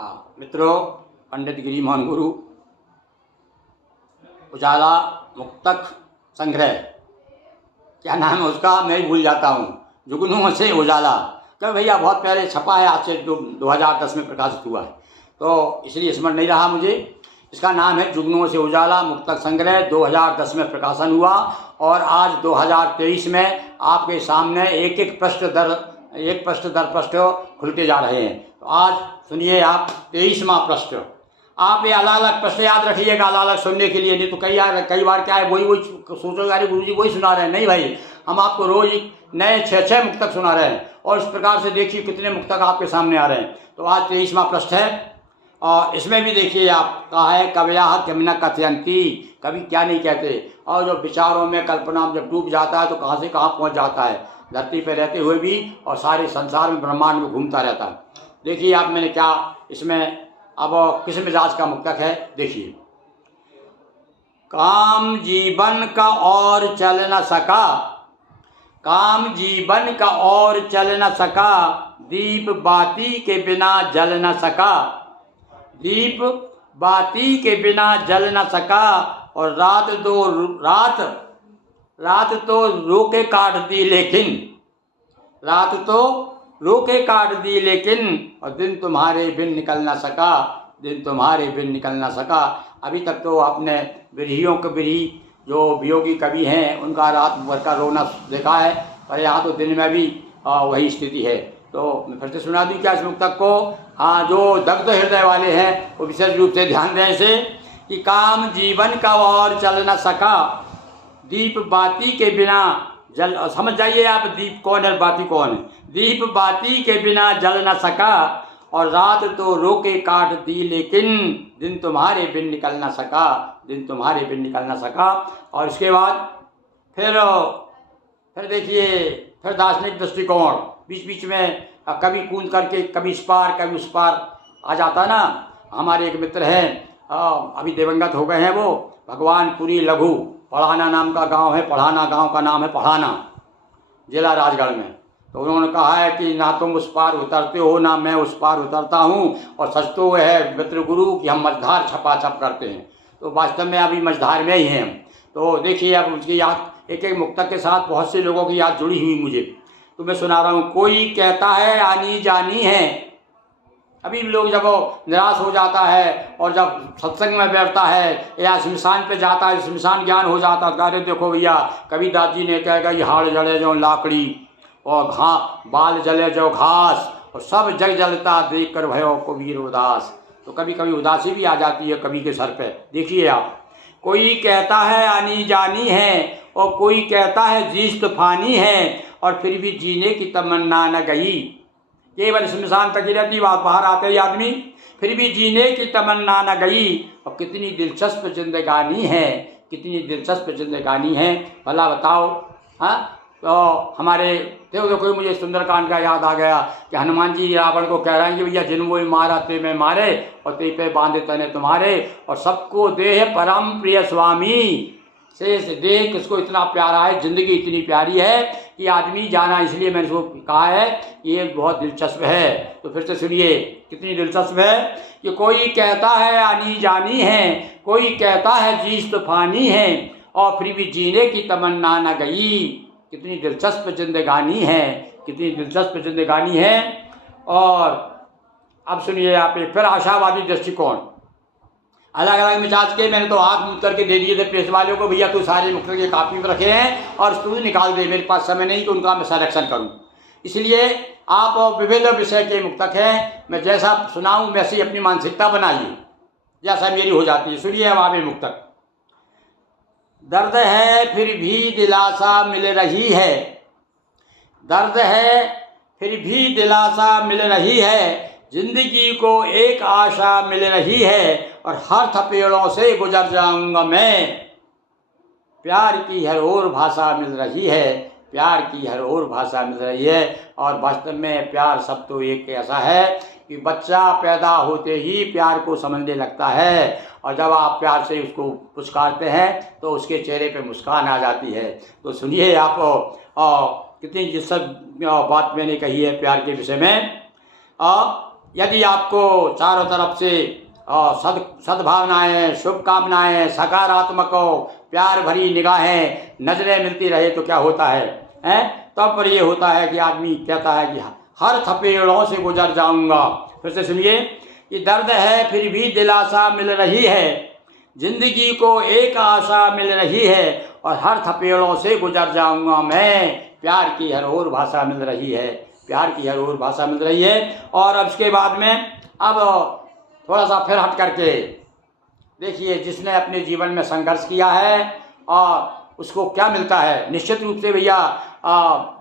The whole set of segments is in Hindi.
हाँ मित्रों, पंडित गिरी मोहन गुरु उजाला मुक्तक संग्रह, क्या नाम है उसका मैं भूल जाता हूँ। जुगनुओं से उजाला क्या भैया, बहुत पहले छपा है, आज से 2010 में प्रकाशित हुआ है, तो इसलिए स्मरण नहीं रहा मुझे। इसका नाम है जुगनुओं से उजाला मुक्तक संग्रह, 2010 में प्रकाशन हुआ और आज 2023 में आपके सामने एक प्रश्न दर प्रश्न खुलते जा रहे हैं। तो आज सुनिए आप 23वां प्रश्न। आप ये अलग अलग प्रश्न याद रखिएगा अलग अलग सुनने के लिए, नहीं तो कई बार क्या है वही सोचोगे अरे गुरु जी वही सुना रहे हैं। नहीं भाई, हम आपको रोज नए 6 मुक्तक सुना रहे हैं और इस प्रकार से देखिए कितने मुक्तक आपके सामने आ रहे हैं। तो आज 23वां प्रश्न है और इसमें भी देखिए आप कहा है कवया कमिना कथयंती, कभी क्या नहीं कहते, और जो विचारों में कल्पना में जब डूब जाता है तो कहाँ से कहाँ पहुँच जाता है, धरती पर रहते हुए भी और सारे संसार में ब्रह्मांड में घूमता रहता है। देखिए आप मैंने क्या इसमें अब किस मिजाज का मुक्तक है देखिए। काम जीवन का और चल न सका, काम जीवन का और चल न सका, दीप बाती के बिना जल न सका, दीप बाती के बिना जल न सका, और रात तो रोके काट दी लेकिन, रात तो रोके काट दी लेकिन, और दिन तुम्हारे बिन निकल ना सका, दिन तुम्हारे बिन निकल ना सका। अभी तक तो आपने बिरहियों के बिरही जो वियोगी कवि हैं उनका रात भर का रोना देखा है, पर यहाँ तो दिन में भी वही स्थिति है। तो मैं फिर से सुना दूँ क्या इस मुक्तक को? हाँ, जो दग्ध हृदय वाले हैं वो विशेष रूप से ध्यान दें इसे कि काम जीवन का और चल न सका, दीप बाती के बिना जल, समझ जाइए आप दीप कौन है बाती कौन है। दीप बाती के बिना जल न सका, और रात तो रोके काट दी लेकिन, दिन तुम्हारे बिन निकल न सका, दिन तुम्हारे बिन निकल न सका। और इसके बाद फिर देखिए फिर दार्शनिक दृष्टिकोण, बीच बीच में कभी कूद करके कभी इस पार कभी उस पार आ जाता ना। हमारे एक मित्र हैं अभी दिवंगत हो गए हैं, वो भगवानपुरी लघु पढ़ाना नाम का गांव है, पढ़ाना गांव का नाम है, पढ़ाना जिला राजगढ़ में। तो उन्होंने कहा है कि ना तुम उस पार उतरते हो ना मैं उस पार उतरता हूँ, और सच तो है मित्र गुरु कि हम मझधार छपाछप करते हैं। तो वास्तव में अभी मझधार में ही हैं हम। तो देखिए अब उसकी याद एक एक मुक्तक के साथ बहुत से लोगों की याद जुड़ी हुई मुझे, तो मैं सुना रहा हूँ। कोई कहता है आनी जानी है, अभी लोग जब निराश हो जाता है और जब सत्संग में बैठता है या शमशान पे जाता है, शमशान ज्ञान हो जाता है, अरे देखो भैया कबीरदास जी ने कहेगा ये हाड़ जले जो लाकड़ी और बाल जले जो घास, और सब जग जलता देख कर भयो कबीर उदास। तो कभी कभी उदासी भी आ जाती है कवि के सर पे। देखिए आप, कोई कहता है आनी जानी है और कोई कहता है जीस तूफानी है, और फिर भी जीने की तमन्ना न गई, केवल शमशान तक ही रहती, बाहर आते ही आदमी, फिर भी जीने की तमन्ना न गई। और कितनी दिलचस्प जिंदगानी है, कितनी दिलचस्प जिंदगानी है, भला बताओ। हाँ, तो हमारे देखो मुझे सुंदरकांड का याद आ गया कि हनुमान जी रावण को कह रहे हैं कि भैया जिन वो मारा ते में मारे और ते पे बांधे तने तुम्हारे, और सबको देह परम प्रिय स्वामी, शेष देह किसको इतना प्यारा है, जिंदगी इतनी प्यारी है कि आदमी जाना, इसलिए मैंने इसको कहा है ये बहुत दिलचस्प है। तो फिर से सुनिए कितनी दिलचस्प है कि कोई कहता है आनी जानी है, कोई कहता है जीस तूफानी है, और फिर भी जीने की तमन्ना न गई। कितनी दिलचस्प जिंदगानी है, कितनी दिलचस्प जिंदगानी है। और अब सुनिए आप एक फिर आशावादी दृष्टिकोण, अलग अलग मिजाज के, मैंने तो आँख मूंद करके दे दिए थे प्रेस वालों को, भैया तू सारे मुक्तक के कापी में रखे हैं और तू निकाल दे, मेरे पास समय नहीं कि उनका मैं सिलेक्शन करूं। इसलिए आप विविध विषय के मुक्तक हैं, मैं जैसा सुनाऊं वैसी अपनी मानसिकता बनाइए, जैसा मेरी हो जाती है। सुनिए अब आगे मुक्तक। दर्द है फिर भी दिलासा मिल रही है, दर्द है फिर भी दिलासा मिल रही है, जिंदगी को एक आशा मिल रही है, और हर थपेड़ों से गुजर जाऊंगा मैं, प्यार की हर और भाषा मिल रही है, प्यार की हर और भाषा मिल रही है। और वास्तव में प्यार सब तो एक ऐसा है कि बच्चा पैदा होते ही प्यार को समझने लगता है, और जब आप प्यार से उसको पुचकारते हैं तो उसके चेहरे पे मुस्कान आ जाती है। तो सुनिए आप कितनी जिस बात मैंने कही है प्यार के विषय में। यदि आपको चारों तरफ से सद्भावनाएँ, शुभकामनाएँ, सकारात्मक प्यार भरी निगाहें, नज़रें मिलती रहे तो क्या होता है, हैं? तब पर ये होता है कि आदमी कहता है कि हर थपेड़ों से गुजर जाऊंगा। फिर से सुनिए कि दर्द है फिर भी दिलासा मिल रही है, जिंदगी को एक आशा मिल रही है, और हर थपेड़ों से गुजर जाऊंगा मैं, प्यार की हर ओर भाषा मिल रही है, प्यार की हर ओर भाषा मिल रही है। और अब इसके बाद में अब थोड़ा सा फिर हट करके देखिए, जिसने अपने जीवन में संघर्ष किया है और उसको क्या मिलता है। निश्चित रूप से भैया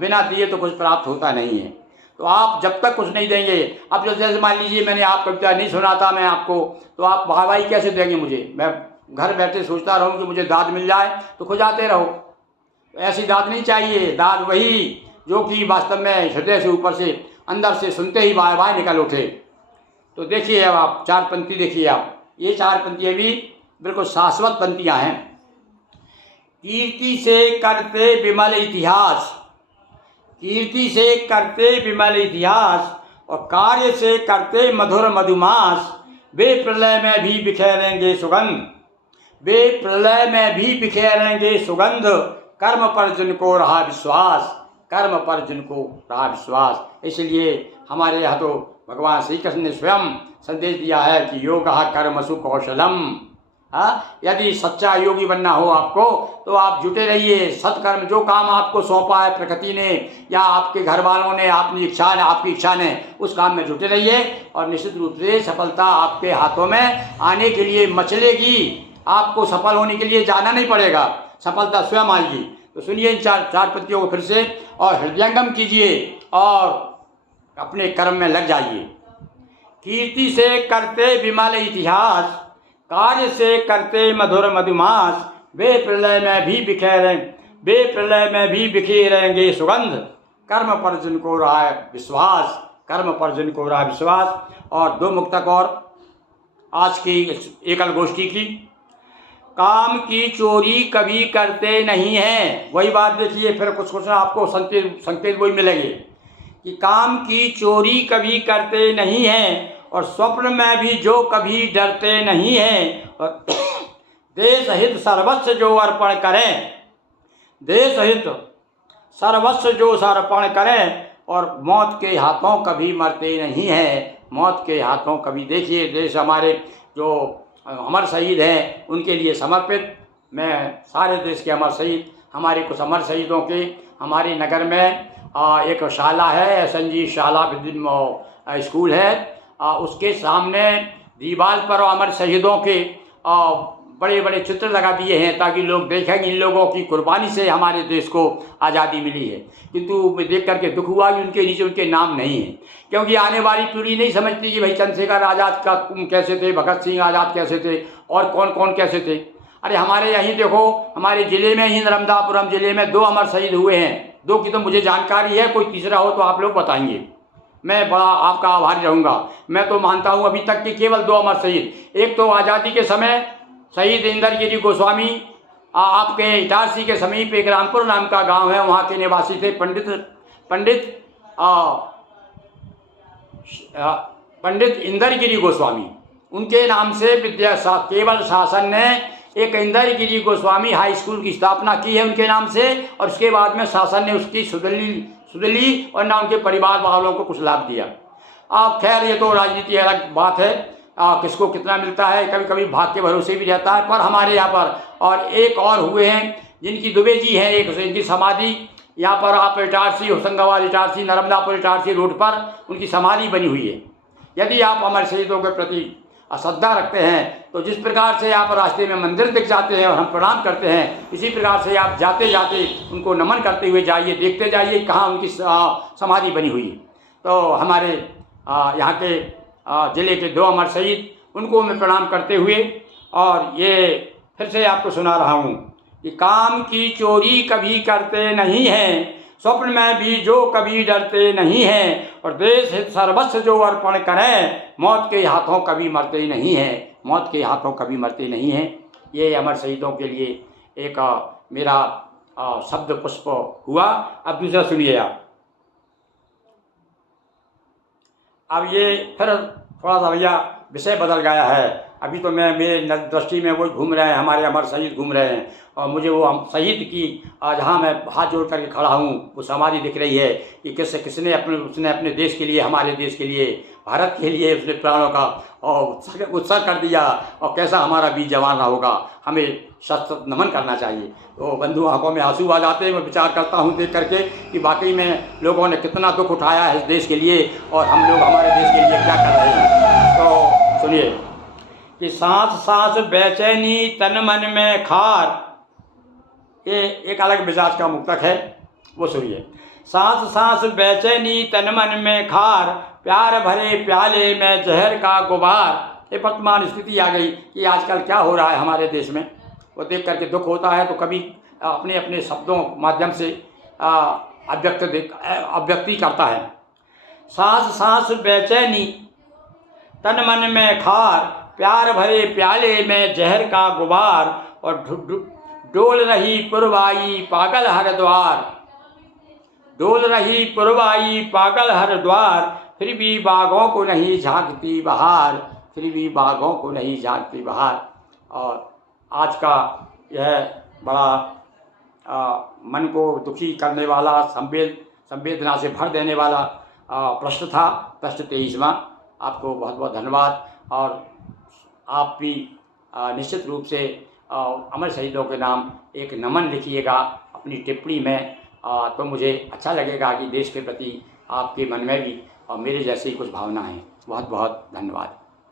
बिना दिए तो कुछ प्राप्त होता नहीं है। तो आप जब तक कुछ नहीं देंगे, अब जैसे मान लीजिए मैंने आप कविता नहीं सुनाता मैं आपको, तो आप वाहवाही कैसे देंगे मुझे? मैं घर बैठे सोचता रहूँ कि मुझे दाद मिल जाए तो खुजाते रहो। तो ऐसी दाद नहीं चाहिए। दाद वही जो कि वास्तव में हृदय से, ऊपर से, अंदर से सुनते ही वाह निकल उठे। तो देखिए अब आप चार पंक्ति देखिए। आप ये चार पंक्तियाँ भी बिल्कुल शाश्वत पंक्तियाँ हैं। कीर्ति से करते विमल इतिहास, कीर्ति से करते विमल इतिहास, और कार्य से करते मधुर मधुमास, वे प्रलय में भी बिखेरेंगे सुगंध, वे प्रलय में भी बिखेरेंगे सुगंध, कर्म पर जिनको रहा विश्वास, कर्म पर जिनको रहा विश्वास। इसलिए हमारे यहाँ तो भगवान श्री कृष्ण ने स्वयं संदेश दिया है कि योगः कर्मसु कौशलम। हाँ, यदि सच्चा योगी बनना हो आपको तो आप जुटे रहिए। सत्कर्म, जो काम आपको सौंपा है प्रकृति ने या आपके घर वालों ने, आपकी इच्छा ने, उस काम में जुटे रहिए, और निश्चित रूप से सफलता आपके हाथों में आने के लिए मचलेगी। आपको सफल होने के लिए जाना नहीं पड़ेगा, सफलता स्वयं आएगी। तो सुनिए इन चार पंक्तियों को फिर से, और हृदयंगम कीजिए और अपने कर्म में लग जाइए। कीर्ति से करते विमल इतिहास, कार्य से करते मधुर मधुमास, वे प्रलय में भी बिखेरेंगे सुगंध, कर्म पर जिनको रहा है विश्वास, कर्म पर जिनको रहा विश्वास। और दो मुक्तक और आज की एकल गोष्ठी की। काम की चोरी कभी करते नहीं हैं, वही बात देखिए, फिर कुछ आपको संकेत वही मिलेंगे कि काम की चोरी कभी करते नहीं हैं, और स्वप्न में भी जो कभी डरते नहीं हैं, और देश हित सर्वस्व जो अर्पण करें, देश हित सर्वस्व जो अर्पण करें, और मौत के हाथों कभी मरते नहीं हैं, मौत के हाथों कभी। देखिए देश हमारे जो अमर शहीद हैं उनके लिए समर्पित। मैं सारे देश के अमर शहीद, हमारे कुछ अमर शहीदों के, हमारे नगर में एक शाला है, संजीव शाला विद्युत स्कूल है, उसके सामने दीवार पर अमर शहीदों के बड़े बड़े चित्र लगा दिए हैं, ताकि लोग देखें इन लोगों की कुर्बानी से हमारे देश को आज़ादी मिली है। किंतु देख करके दुख हुआ कि उनके नीचे उनके नाम नहीं है, क्योंकि आने वाली पीढ़ी नहीं समझती कि भाई चंद्रशेखर आज़ाद का कैसे थे, भगत सिंह आज़ाद कैसे थे, और कौन कौन कैसे थे। अरे हमारे यहीं देखो, हमारे ज़िले में ही नर्मदापुरम ज़िले में 2 अमर शहीद हुए हैं। 2 की तो मुझे जानकारी है, कोई तीसरा हो तो आप लोग बताएंगे, मैं बड़ा आपका आभारी रहूँगा। मैं तो मानता हूँ अभी तक कि केवल 2 अमर शहीद, एक तो आज़ादी के समय शहीद इंदरगिरी गोस्वामी, आपके इटारसी के समीप एक रामपुर नाम का गांव है, वहाँ के निवासी थे पंडित इंदरगिरी गोस्वामी। उनके नाम से केवल शासन ने एक इंदरगिरी गोस्वामी हाई स्कूल की स्थापना की है उनके नाम से, और उसके बाद में शासन ने उसकी सुधली और ना उनके परिवार वालों को कुछ लाभ दिया। खैर ये तो राजनीति अलग बात है, किसको कितना मिलता है, कभी कभी भाग के भरोसे भी रहता है। पर हमारे यहाँ पर और एक और हुए हैं जिनकी दुबे जी हैं, एक इनकी समाधि यहाँ पर आप इटारसी, होशंगाबाद इटारसी, नर्मदापुर इटारसी रोड पर उनकी समाधि बनी हुई है। यदि आप हमारे शहीदों के प्रति श्रद्धा रखते हैं तो जिस प्रकार से आप रास्ते में मंदिर दिख जाते हैं और हम प्रणाम करते हैं, इसी प्रकार से आप जाते जाते उनको नमन करते हुए जाइए, देखते जाइए कहाँ उनकी समाधि बनी हुई है। तो हमारे यहाँ के ज़िले के 2 अमर शहीद, उनको मैं प्रणाम करते हुए और ये फिर से आपको सुना रहा हूँ कि काम की चोरी कभी करते नहीं हैं, स्वप्न में भी जो कभी डरते नहीं हैं, और देश हित सर्वस्व जो अर्पण करें, मौत के हाथों कभी मरते नहीं हैं, मौत के हाथों कभी मरते नहीं हैं। ये अमर शहीदों के लिए एक मेरा शब्द पुष्प हुआ। अब दूसरा सुनिए आप। अब ये फिर थोड़ा सा भैया विषय बदल गया है। अभी तो मेरे दृष्टि में वो घूम रहे हैं, हमारे अमर शहीद घूम रहे हैं, और मुझे वो शहीद की जहाँ मैं हाथ जोड़ करके खड़ा हूँ वो समाधि दिख रही है कि उसने अपने देश के लिए, हमारे देश के लिए, भारत के लिए उसने प्राणों का और उत्सर्ग कर दिया, और कैसा हमारा वीर जवान रहा होगा। हमें सत सत नमन करना चाहिए। तो बंधु आंखों में आंसू आ जाते हैं। मैं विचार करता हूँ देख करके कि वाकई में लोगों ने कितना दुख उठाया है इस देश के लिए, और हम लोग हमारे देश के लिए क्या कर रहे हैं। तो सुनिए कि सांस सांस बेचैनी तन मन में खार, ये एक अलग मिजाज का मुक्तक है, वो सुनिए। सांस सांस बेचैनी तन मन में खार, प्यार भरे प्याले में जहर का गुबार। ये वर्तमान स्थिति आ गई कि आजकल क्या हो रहा है हमारे देश में, वो देख करके दुख होता है। तो कभी अपने अपने शब्दों माध्यम से अभिव्यक्ति करता है। सांस सांस बेचैनी तन मन में खार, प्यार भरे प्याले में जहर का गुबार, और डोल रही पुरवाई पागल हर द्वार, डोल रही पुरवाई पागल हर द्वार, फिर भी बागों को नहीं झांकती बहार, फिर भी बागों को नहीं झांकती बहार। और आज का यह बड़ा मन को दुखी करने वाला, संवेदना से भर देने वाला प्रश्न था, प्रश्न 23वां। आपको बहुत बहुत धन्यवाद। और आप भी निश्चित रूप से अमर शहीदों के नाम एक नमन लिखिएगा अपनी टिप्पणी में, तो मुझे अच्छा लगेगा कि देश के प्रति आपके मन में भी और मेरे जैसी कुछ भावना है। बहुत बहुत धन्यवाद।